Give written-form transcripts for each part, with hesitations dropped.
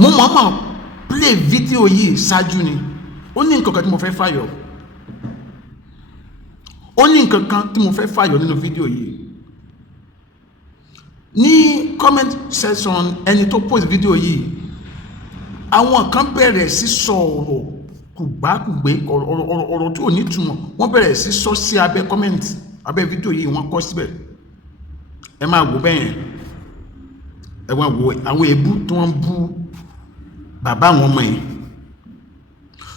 mo mama play video yìí ṣáájú ni ó ní nǹkan kan tí mo fẹ́ fàyọ nínú fídíò yìí ní comment section ẹni tó post fídíò yìí àwọn kan bẹ̀rẹ̀ sí sọ ọ̀rọ̀ kùgbákùgbé ọ̀rọ̀ tí ò ní túmọ̀ wọ́n bẹ̀rẹ̀ sí sọ sí abẹ́ comment abẹ́ fídíò yìí wọ́n kọ síbẹ̀ ẹ máa wò bẹ́ẹ̀ ẹ wọ́n wò àwọn èébú tí wọ́n bú bàbá àwọn ọmọ yìí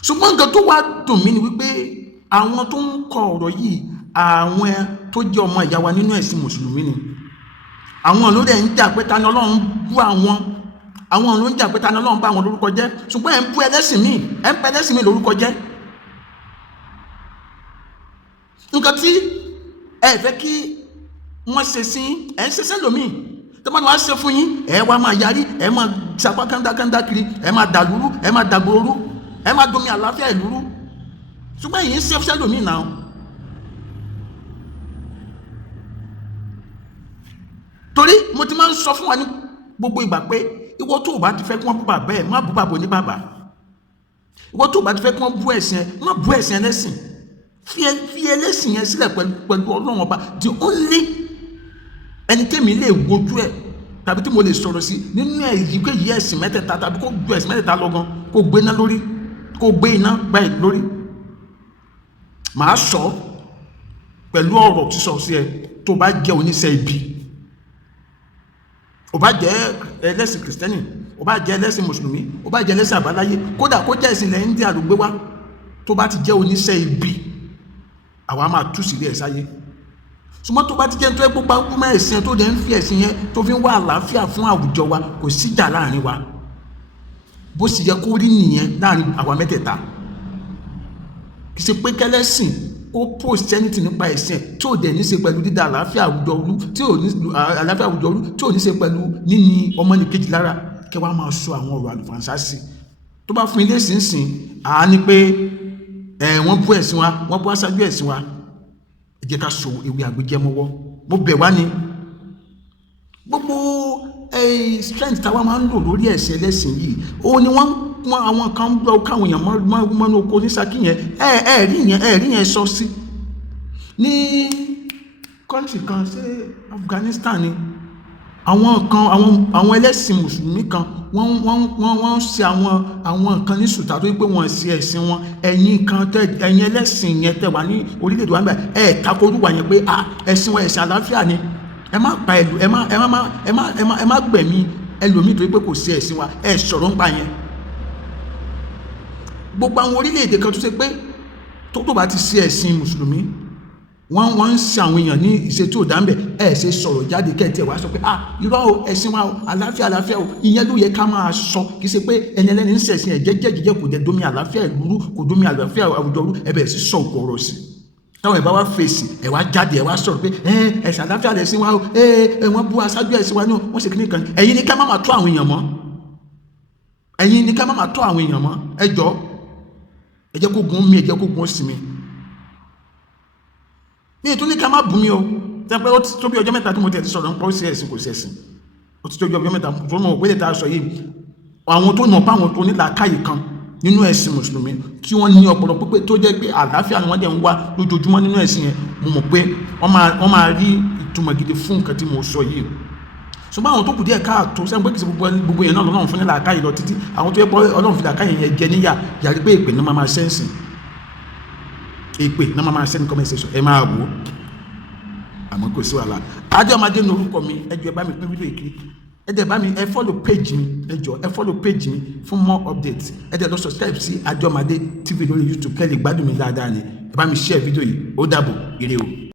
ṣùgbọ́n nǹkan tó wá dùn mí ni wípé àwọn tó ń kọ ọ̀rọ̀ yìí àwọn tó jẹ́ ọmọ ìyá wa nínú ẹ̀sìn mùsùlùmí ni àwọn ló dẹ̀ ń jà pé ta ni Ọlọ́run bú àwọn ló ń jà pé ta ni Ọlọ́run bá àwọn lórúkọ jẹ́ ṣùgbọ́n ẹ̀ ń bú ẹlẹ́sìn míì lórúkọ jẹ́ nǹkan tí ẹ fẹ́ kí wọ́n ṣe sí ẹ̀ ń ṣe sẹ́lòmíì tó bá ní wàá ṣe fún yín ẹ wá máa yarí ẹ máa sapá kándákándá kiri ẹ máa dàlúrú ẹ máa dàgbòrú ẹ máa domi àlàáfíà ìlúrú ṣùgbọ́n èyí ń ṣe sẹ́lòmíì náà torí mo ti máa ń sọ fún wa ní gbogbo ìgbà pé ìwọ tó o bá ti fẹ́ kí wọ́n bú bàbá ẹ̀ má bú bàbá oní bàbá ìwọ tó o bá ti fẹ́ kí wọ́n bú ẹ̀sìn ẹ̀ má bú ẹ̀sìn ẹlẹ́sìn fi ẹlẹ́sìn yẹn sílẹ̀ pẹ̀lú Ọlọ́run ọba the only ẹni tẹ́mi lè wojú ẹ̀ tàbí tí mo lè sọ̀rọ̀ sí nínú èyíkéyìí ẹ̀sìn mẹ́tẹ̀ẹ̀ta tàbí kó ju ẹ̀sìn mẹ́tẹ̀ẹ̀ta lọ́gán kó gbé iná báyìí lórí màá sọ pẹ̀lú ọ̀rọ̀ tí sọ sí ẹ tó bá jẹ́ oníṣẹ́ ibi ó bá jẹ́ ẹlẹ́sìn kìrìsìtẹ́nì ó bá jẹ́ ẹlẹ́sìn mùsùlùmí ó bá jẹ́ ẹlẹ́sìn àbáláyé kódà kó jẹ́ ẹ̀sìn ilẹ̀ India ló gbé wá tó bá ti jẹ́ oníṣẹ́ ibi àwa máa tú sílé ẹ̀ sáyé ṣùgbọ́n tó bá ti jẹ́ tó ẹ́ gbogbo agbóhùnmá ẹ̀sìn tó jẹ́ ń fi ẹ̀sìn yẹn tó fi ń wá àlàáfíà fún àwùjọ wa kò síjà láàrin wa bó sì yẹ kó rí nìyẹn láàrin àwa mẹ́tẹ̀ẹ̀ta kì í ṣe pé kẹ́lẹ́sìn ó post anything nípa ẹ̀sìn tí ò dẹ̀ ní ṣe pẹ̀lú dídá àlàáfíà àwùjọ olú tí ò ní ṣe pẹ̀lú níní ọmọnìkejì lára kí wàá máa sọ àwọn ọ̀rọ̀ àlùfànṣá sí tó bá fún ilé ìsinsìn àá ní pé wọ́n bú ẹ̀sìn wa wọ́n bú aṣáájú ẹ̀sìn wa ẹ jẹ́ ká so ewé àgbéjẹmọ́wọ́ mo bẹ̀ wá ní gbogbo strength táwa máa ń lò lórí ẹ̀sìn ẹlẹ́sìn yìí ó ní wọ́n àwọn kan gbọ́ káwọn èèyàn mọ́nú oko ní Ṣakí yẹn ẹ̀rí yẹn sọ sí ní kọ́ńtì kan ṣé Afghanistan ni àwọn ẹlẹ́sìn mùsùlùmí kan wọ́n ṣe àwọn nǹkan ní sùtà tó pé wọ́n ṣe ẹ̀sìn wọn ẹ̀yin ẹlẹ́sìn yẹn tẹ̀ wá ní orílẹ̀-èdè wa nígbà takorúwà yẹn pé ẹ̀sìn wọn ẹ̀sìn àlàáfíà ni ẹ má pa ẹ má gbẹ̀mí ẹlòmíì tó pé kò sí ẹ̀sìn wa ẹ sọ̀rọ̀ ń pa yẹn gbogbo àwọn orílẹ̀-èdè kan tó ṣe pé tó bá ti ṣe ẹ̀sìn mùsùlùmí wọ́n ń ṣe àwọn èèyàn ní ìṣe tí ò dá ń bẹ̀ ẹ̀ ṣe sọ̀rọ̀ jáde kẹ́ẹ̀tì ẹ̀ wá sọ pé irọ́ o ẹ̀sìn wa o àlàáfíà o ìyẹn ló yẹ ká máa sọ kì í ṣe pé ẹni ẹlẹ́ni ń ṣẹ̀sìn ẹ̀ jẹ́jẹ́ kò dẹ̀ domi àlàáfíà ìlú kò domi àlàáfíà àwùjọ rú ẹ̀ bẹ̀rẹ̀ sí sọ òkú ọ̀rọ̀ sí táwọn ìbá wa fèsì ẹ̀ wá jáde ẹ̀ wá sọ̀rọ̀ pé ẹ̀sìn àlàáfíà lẹ̀sìn wa o wọ́n bú aṣáájú ẹ̀sìn wa ní wọ́n ṣe kíní kan ẹ̀yin ni ká má máa tó àwọn èèyàn mọ́ ẹ jọ̀ọ́ ẹ jẹ́ kó gun mi ẹ jẹ́ kó gun sí mi ní ètò ní ká má bù mí o tẹ́pẹ́ ó ti tó bí ọjọ́ mẹ́ta tí mo tẹ̀ ti sọ̀rọ̀ ń pọ́ sí ẹ̀sìn kò sí ẹ̀sìn ó ti tó bí ọjọ́ mẹ́ta tó mọ̀ pé lè ta sọ yìí àwọn tó mọ̀ páwọn tó ní làákàyè kan nínú ẹ̀sìn mùsùlùmí tí wọ́n ní ọpọlọ pípé tó jẹ́ pé àlàáfíà ni wọ́n dẹ̀ ń wá lójoojúmọ́ nínú ẹ̀sìn yẹn mo mọ̀ pé wọ́n máa rí ìtumọ̀ gidi fún nǹkan tí mo sọ yìí ṣùgbọ́n àwọn tó kù díẹ̀ káàtó sẹ́yìn pé kìí ṣe gbogbo yẹn náà lọ́lọ́run fún ní làákàyè lọ títí àwọn tó yẹ pé ọlọ́run fi làákàyè yẹn jẹ níyà yàrí pé èpè náà máa sẹ́ǹsìn èpè náà máa sẹ́ni conversation ẹ máa wò ó àmọ́ kò sí wàhálà Adéọmọdé ní orúkọ mi ẹ jọ̀ọ́ ẹ bá mi pín fídíò ìkiri ẹ dẹ̀ bá mi ẹ follow page mi ẹ jọ̀ọ́ ẹ follow page mi fún more updates ẹ dẹ̀ lọ subscribe sí Adéọmọdé TV lórí YouTube kẹ́ lè gbádùn mi dáadáa ni ẹ bá mi share fídíò yìí ó dàbọ̀ ire o.